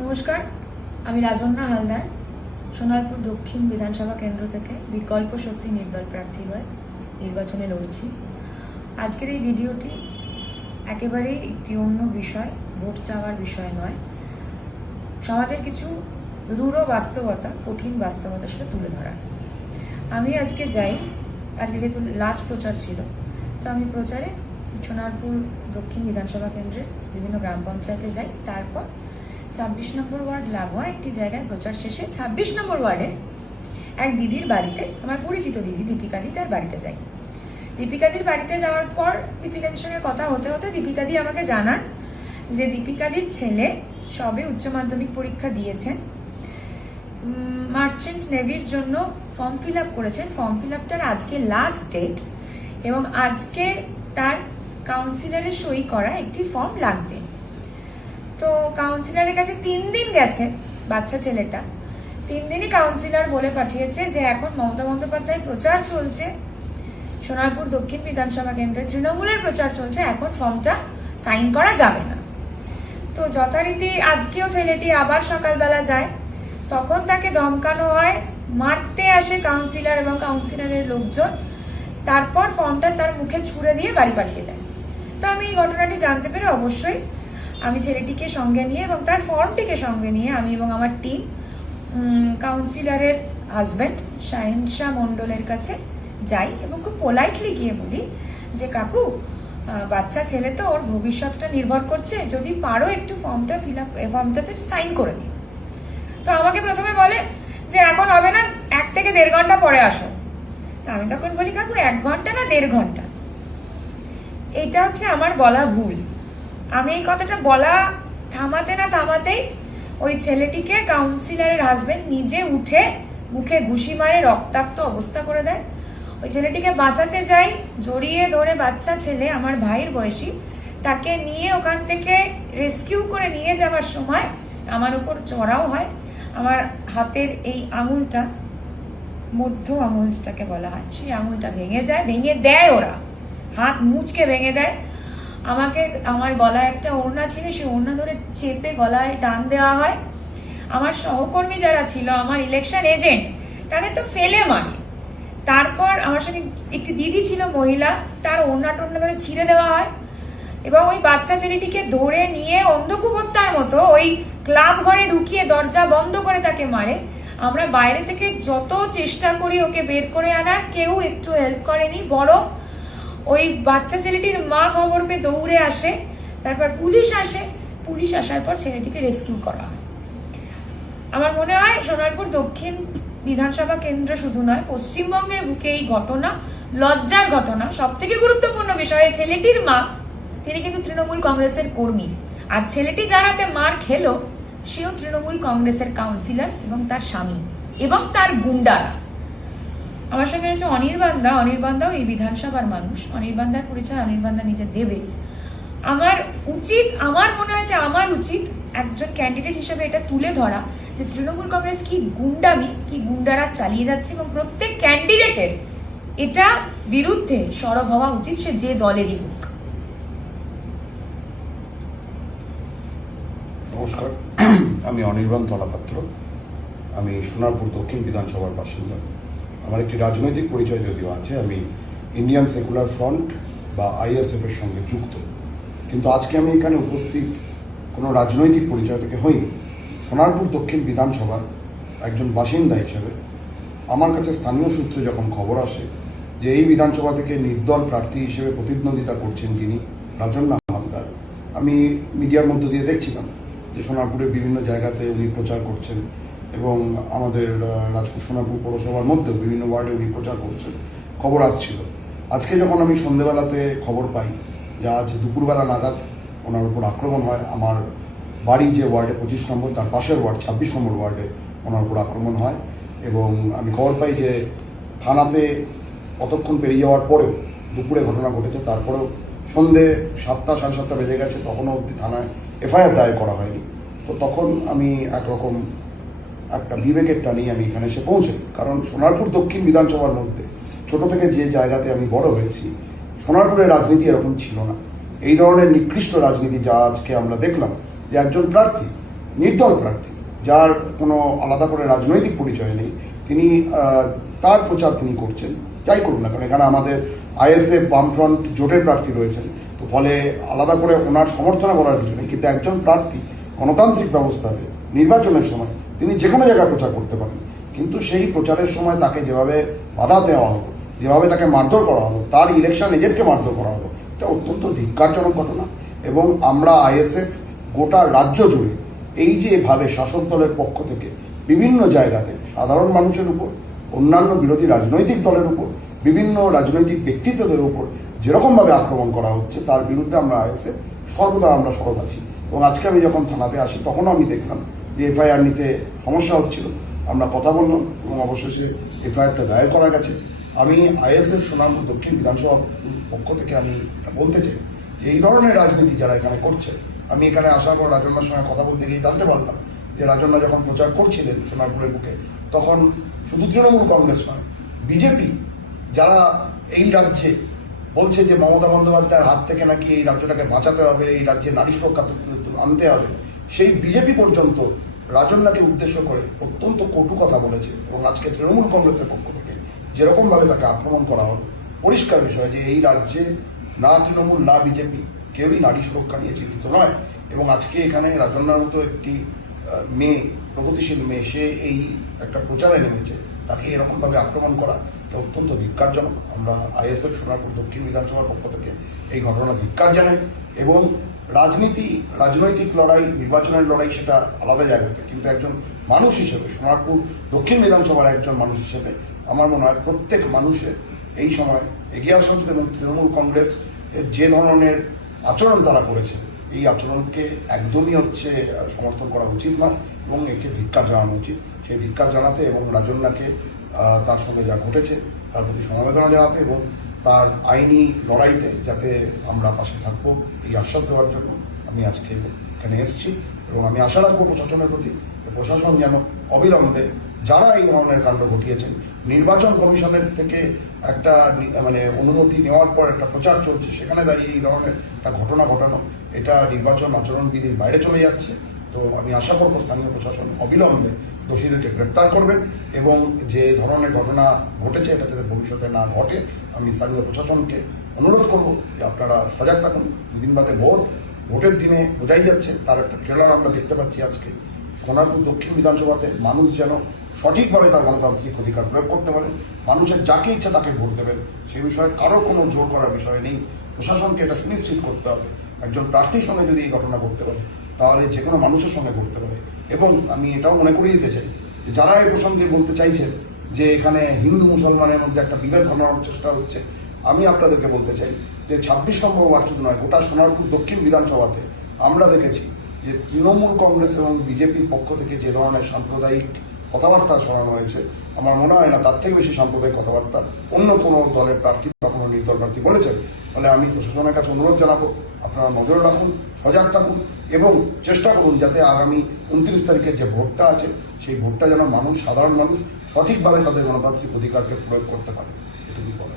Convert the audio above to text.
নমস্কার, আমি রাজন্না হালদার সোনারপুর দক্ষিণ বিধানসভা কেন্দ্র থেকে বিকল্প শক্তি নির্দল প্রার্থী হয়ে নির্বাচনে লড়ছি। আজকের এই ভিডিওটি একেবারেই একটি অন্য বিষয়, ভোট চাওয়ার বিষয় নয়। সমাজের কিছু রূঢ় বাস্তবতা, কঠিন বাস্তবতা সেটা তুলে ধরা। আমি আজকে যেহেতু লাস্ট প্রচার ছিল, তো আমি প্রচারে সোনারপুর দক্ষিণ বিধানসভা কেন্দ্রের বিভিন্ন গ্রাম পঞ্চায়েতে যাই। তারপর 26 নম্বর ওয়ার্ড লাগোয়া একটি জায়গায় প্রচার শেষে 26 নম্বর ওয়ার্ডে এক দিদির বাড়িতে, আমার পরিচিত দিদি দীপিকাদি, তার বাড়িতে যাই। দীপিকাদির বাড়িতে যাওয়ার পর দীপিকাদির সঙ্গে কথা হতে হতে দীপিকাদি আমাকে জানান যে দীপিকাদির ছেলে সবে উচ্চ মাধ্যমিক পরীক্ষা দিয়েছেন, মার্চেন্ট নেভির জন্য ফর্ম ফিল আপ করেছেন। ফর্ম ফিল আপটার আজকে লাস্ট ডেট এবং আজকে তার কাউন্সিলরের সই করা একটি ফর্ম লাগবে। তো কাউন্সিলরের কাছে 3 দিন গেছে বাচ্চা ছেলেটা। 3 দিনই কাউন্সিলর বলে পাঠিয়েছে যে এখন মমতা বন্দ্যোপাধ্যায় প্রচার চলছে, সোনারপুর দক্ষিণ বিধানসভা কেন্দ্রে তৃণমূলের প্রচার চলছে, এখন ফর্মটা সাইন করা যাবে না। তো যথারীতি আজকেও ছেলেটি আবার সকালবেলা যায়, তখন তাকে ধমকানো হয়, মারতে আসে কাউন্সিলর এবং কাউন্সিলরের লোকজন। তারপর ফর্মটা তার মুখে ছুঁড়ে দিয়ে বাড়ি পাঠিয়ে দেয়। তো আমি এই ঘটনাটি জানতে পেরে অবশ্যই আমি ছেলেটিকে সঙ্গে নিয়ে এবং তার ফর্মটিকে সঙ্গে নিয়ে আমি এবং আমার টিম কাউন্সিলরের হাজব্যান্ড শাহিন শাহ মণ্ডলের কাছে যাই এবং খুব পোলাইটলি গিয়ে বলি যে কাকু, বাচ্চা ছেলে তো, ওর ভবিষ্যৎটা নির্ভর করছে, যদি পারো একটু ফর্মটাতে সাইন করে দিই। তো আমাকে প্রথমে বলে যে এখন হবে না, 1 থেকে 1.5 ঘন্টা পরে আসো। তো আমি তখন বলি কাকু 1 ঘন্টা না 1.5 ঘন্টা, এটা হচ্ছে আমার বলা ভুল। আমি এই কথাটা বলা থামাতে না থামাতেই ওই ছেলেটিকে কাউন্সিলরের হাজবেন্ড নিজে উঠে মুখে ঘুষি মারে রক্তাক্ত অবস্থা করে দেয়। ওই ছেলেটিকে বাঁচাতে যাই, জড়িয়ে ধরে, বাচ্চা ছেলে আমার ভাইয়ের বয়সী, তাকে নিয়ে ওখান থেকে রেস্কিউ করে নিয়ে যাওয়ার সময় আমার উপর চড়াও হয়। আমার হাতের এই আঙুলটা, মধ্য আঙুল যেটাকে বলা হয়, সেই আঙুলটা ভেঙে যায়, ভেঙে দেয় ওরা, হাত মুচকে ভেঙে দেয়। আমাকে, আমার গলায় একটা ওড়না ছিল, সেই ওড়না ধরে চেপে গলায় টান দেওয়া হয়। আমার সহকর্মী যারা ছিল, আমার ইলেকশন এজেন্ট, তাদের তো ফেলে মারে। তারপর আমার সঙ্গে একটি দিদি ছিল মহিলা, তার ওড়না টোড়না ধরে ছিঁড়ে দেওয়া হয় এবং ওই বাচ্চা ছেলেটিকে ধরে নিয়ে অন্ধকুপত্তার মতো ওই ক্লাব ঘরে ঢুকিয়ে দরজা বন্ধ করে তাকে মারে। আমরা বাইরে থেকে যত চেষ্টা করি ওকে বের করে আনার, কেউ একটু হেল্প করেনি, বরং ওই বাচ্চা ছেলেটির মা খবর পেয়ে দৌড়ে আসে। তারপর পুলিশ আসে, পুলিশ আসার পর ছেলেটিকে রেস্কিউ করা হয়। আমার মনে হয় সোনারপুর দক্ষিণ বিধানসভা কেন্দ্র শুধু নয়, পশ্চিমবঙ্গের বুকে এই ঘটনা লজ্জার ঘটনা। সব থেকে গুরুত্বপূর্ণ বিষয়, ছেলেটির মা, তিনি কিন্তু তৃণমূল কংগ্রেসের কর্মী, আর ছেলেটি যার হাতে মার খেলো সেও তৃণমূল কংগ্রেসের কাউন্সিলর এবং তার স্বামী এবং তার গুন্ডারা। আমার সঙ্গে রয়েছে অনির্বাণদাও এই বিধানসভার মানুষ। অনির্বাণদার পরিচয় অনির্বাণদা নিজে দেবে। আমার মনে হয় যে আমার উচিত একজন ক্যান্ডিডেট হিসেবে এটা তুলে ধরা যে তৃণমূল কংগ্রেস কি গুন্ডামি, কি গুন্ডারা চালিয়ে যাচ্ছে, এবং প্রত্যেক ক্যান্ডিডেটের এটা বিরুদ্ধে সরব হওয়া উচিত, সে যে দলেরই হোক। নমস্কার, আমি অনির্বাণ তলাপাত্র। আমি সোনারপুর দক্ষিণ বিধানসভার বাসিন্দা। আমার একটি রাজনৈতিক পরিচয় যদিও আছে, আমি ইন্ডিয়ান সেকুলার ফ্রন্ট বা ISF এর সঙ্গে যুক্ত, কিন্তু আজকে আমি এখানে উপস্থিত কোনো রাজনৈতিক পরিচয় থেকে হইনি। সোনারপুর দক্ষিণ বিধানসভার একজন বাসিন্দা হিসেবে আমার কাছে স্থানীয় সূত্রে যখন খবর আসে যে এই বিধানসভা থেকে নির্দল প্রার্থী হিসেবে প্রতিদ্বন্দ্বিতা করছেন যিনি, রাজন্না হালদার, আমি মিডিয়ার মধ্য দিয়ে দেখছিলাম যে সোনারপুরের বিভিন্ন জায়গাতে উনি প্রচার করছেন এবং আমাদের সোনারপুর পৌরসভার মধ্যেও বিভিন্ন ওয়ার্ডে উনি প্রচার করছেন, খবর আসছিল। আজকে যখন আমি সন্ধেবেলাতে খবর পাই যে আজ দুপুরবেলা নাগাদ ওনার উপর আক্রমণ হয়, আমার বাড়ি যে ওয়ার্ডে 25 নম্বর, তার পাশের ওয়ার্ড 26 নম্বর ওয়ার্ডে ওনার উপর আক্রমণ হয়, এবং আমি খবর পাই যে থানাতে অতক্ষণ পেরিয়ে যাওয়ার পরেও, দুপুরে ঘটনা ঘটেছে, তারপরেও সন্ধে 7টা সাড়ে 7টা বেজে গেছে, তখনও অবধি থানায় FIR দায়ের করা হয়নি। তো তখন আমি একরকম একটা বিবেকের টানেই আমি এখানে এসে পৌঁছাই, কারণ সোনারপুর দক্ষিণ বিধানসভার মধ্যে ছোট থেকে যে জায়গাতে আমি বড় হয়েছি, সোনারপুরের রাজনীতি এরকম ছিল না। এই ধরনের নিকৃষ্ট রাজনীতি যা আজকে আমরা দেখলাম, যে একজন প্রার্থী নির্দল প্রার্থী, যার কোনো আলাদা করে রাজনৈতিক পরিচয় নেই, তিনি তার প্রচার তিনি করছেন, যাই করুন না কারণ এখানে আমাদের আইএসএফ বামফ্রন্ট জোটের প্রার্থী রয়েছেন, তো ফলে আলাদা করে ওনার সমর্থনে বলার কিছু নেই। কিন্তু একজন প্রার্থী গণতান্ত্রিক ব্যবস্থাতে নির্বাচনের সময় তিনি যে কোনো জায়গায় প্রচার করতে পারেন, কিন্তু সেই প্রচারের সময় তাকে যেভাবে বাধা দেওয়া হলো, যেভাবে তাকে মারধর করা হলো, তার ইলেকশন এজেন্টকে মারধর করা হলো, এটা অত্যন্ত ধিক্কারজনক ঘটনা। এবং আমরা আইএসএফ গোটা রাজ্য জুড়ে এই যে এভাবে শাসক দলের পক্ষ থেকে বিভিন্ন জায়গাতে সাধারণ মানুষের উপর, অন্যান্য বিরোধী রাজনৈতিক দলের উপর, বিভিন্ন রাজনৈতিক ব্যক্তিত্বদের উপর যেরকমভাবে আক্রমণ করা হচ্ছে, তার বিরুদ্ধে আমরা আইএসএফ সর্বদা আমরা সরব আছি। এবং আজকে আমি যখন থানাতে আসি তখনও আমি দেখলাম যে এফআইআর নিতে সমস্যা হচ্ছিল, আমরা কথা বললাম এবং অবশেষে এফআইআরটা দায়ের করা গেছে। আমি আইএসএফ সোনারপুর দক্ষিণ বিধানসভা পক্ষ থেকে আমি বলতে চাই যে এই ধরনের রাজনীতি যারা এখানে করছে, আমি এখানে আসার পর রাজন্যার সঙ্গে কথা বলতে গিয়ে জানতে পারলাম যে রাজন্যা যখন প্রচার করছিলেন সোনারপুরের বুকে, তখন শুধু তৃণমূল কংগ্রেস নয়, বিজেপি যারা এই রাজ্যে বলছে যে মমতা বন্দ্যোপাধ্যায়ের হাত থেকে নাকি এই রাজ্যটাকে বাঁচাতে হবে, এই রাজ্যে নারী সুরক্ষা আনতে হবে, সেই বিজেপি পর্যন্ত রাজন্যাকে উদ্দেশ্য করে অত্যন্ত কটু কথা বলেছে। এবং আজকে তৃণমূল কংগ্রেসের পক্ষ থেকে যেরকমভাবে তাকে আক্রমণ করা হলো, পরিষ্কার বিষয় যে এই রাজ্যে না তৃণমূল না বিজেপি কেউই নারী সুরক্ষা নিয়ে চিন্তিত নয়। এবং আজকে এখানে রাজন্যার মতো একটি মেয়ে, প্রগতিশীল মেয়ে, সে এই একটা প্রচারে নেমেছে, তাকে এরকমভাবে আক্রমণ করা এটা অত্যন্ত ধিক্কারজনক। আমরা আইএসএফ সোনারপুর দক্ষিণ বিধানসভার পক্ষ থেকে এই ঘটনা ধিক্কার জানাই। এবং রাজনৈতিক লড়াই, নির্বাচনের লড়াই সেটা আলাদা জায়গাতে, কিন্তু একজন মানুষ হিসেবে, সোনারপুর দক্ষিণ বিধানসভার একজন মানুষ হিসেবে আমার মনে হয় প্রত্যেক মানুষের এই সময় এগিয়ে আসা উচিত। এবং তৃণমূল কংগ্রেস যে ধরনের আচরণ তারা করেছে, এই আচরণকে একদমই সমর্থন করা উচিত নয় এবং একে ধিক্কার জানানো উচিত। সেই ধিক্কার জানাতে এবং রাজন্যাকে তার সঙ্গে যা ঘটেছে তার প্রতি সমবেদনা জানাতে এবং তার আইনি লড়াইতে যাতে আমরা পাশে থাকবো এই আশ্বাস দেওয়ার জন্য আমি আজকে এখানে এসেছি। এবং আমি আশা রাখবো প্রশাসনের প্রতি, প্রশাসন যেন অবিলম্বে যারা এই ধরনের কাণ্ড ঘটিয়েছেন, নির্বাচন কমিশনের থেকে একটা অনুমতি নেওয়ার পর একটা প্রচার চলছে, সেখানে দাঁড়িয়ে এই ধরনের একটা ঘটনা ঘটানো, এটা নির্বাচন আচরণবিধির বাইরে চলে যাচ্ছে। তো আমি আশা করবো স্থানীয় প্রশাসন অবিলম্বে দোষীদেরকে গ্রেপ্তার করবেন এবং যে ধরনের ঘটনা ঘটেছে এটা যাতে ভবিষ্যতে না ঘটে। আমি স্থানীয় প্রশাসনকে অনুরোধ করবো যে আপনারা সজাগ থাকুন। দুদিন বাদে ভোটের দিনে বোঝাই যাচ্ছে, তার একটা ট্রেলার আমরা দেখতে পাচ্ছি আজকে। সোনারপুর দক্ষিণ বিধানসভাতে মানুষ যেন সঠিকভাবে তার গণতান্ত্রিক অধিকার প্রয়োগ করতে পারে, মানুষের যাকে ইচ্ছা তাকে ভোট দেবেন, সেই বিষয়ে কারোর কোনো জোর করার বিষয় নেই। প্রশাসনকে এটা সুনিশ্চিত করতে হবে। একজন প্রার্থীর সঙ্গে যদি এই ঘটনা ঘটতে পারে, তাহলে যে কোনো মানুষের সঙ্গে ঘটতে পারে। এবং আমি এটাও মনে করিয়ে দিতে চাই, যারা এই প্রসঙ্গে বলতে চাইছেন যে এখানে হিন্দু মুসলমানের মধ্যে একটা বিভেদ ঘটানোর চেষ্টা হচ্ছে, আমি আপনাদেরকে বলতে চাই যে 26 নম্বর ওয়ার্ড শুধু নয়, গোটা সোনারপুর দক্ষিণ বিধানসভাতে আমরা দেখেছি যে তৃণমূল কংগ্রেস এবং বিজেপির পক্ষ থেকে যে ধরনের সাম্প্রদায়িক কথাবার্তা ছড়ানো হয়েছে, আমার মনে হয় না তার থেকে বেশি সাম্প্রদায়িক কথাবার্তা অন্য কোনো দলের প্রার্থী বা কোনো নির্দল প্রার্থী বলেছেন। ফলে আমি প্রশাসনের কাছে অনুরোধ জানাবো, আপনারা নজরে রাখুন, সজাগ থাকুন এবং চেষ্টা করুন যাতে আগামী 29 তারিখের যে ভোটটা আছে, সেই ভোটটা যেন সাধারণ মানুষ সঠিকভাবে তাদের গণতান্ত্রিক অধিকারকে প্রয়োগ করতে পারে। এটুকুই বলে।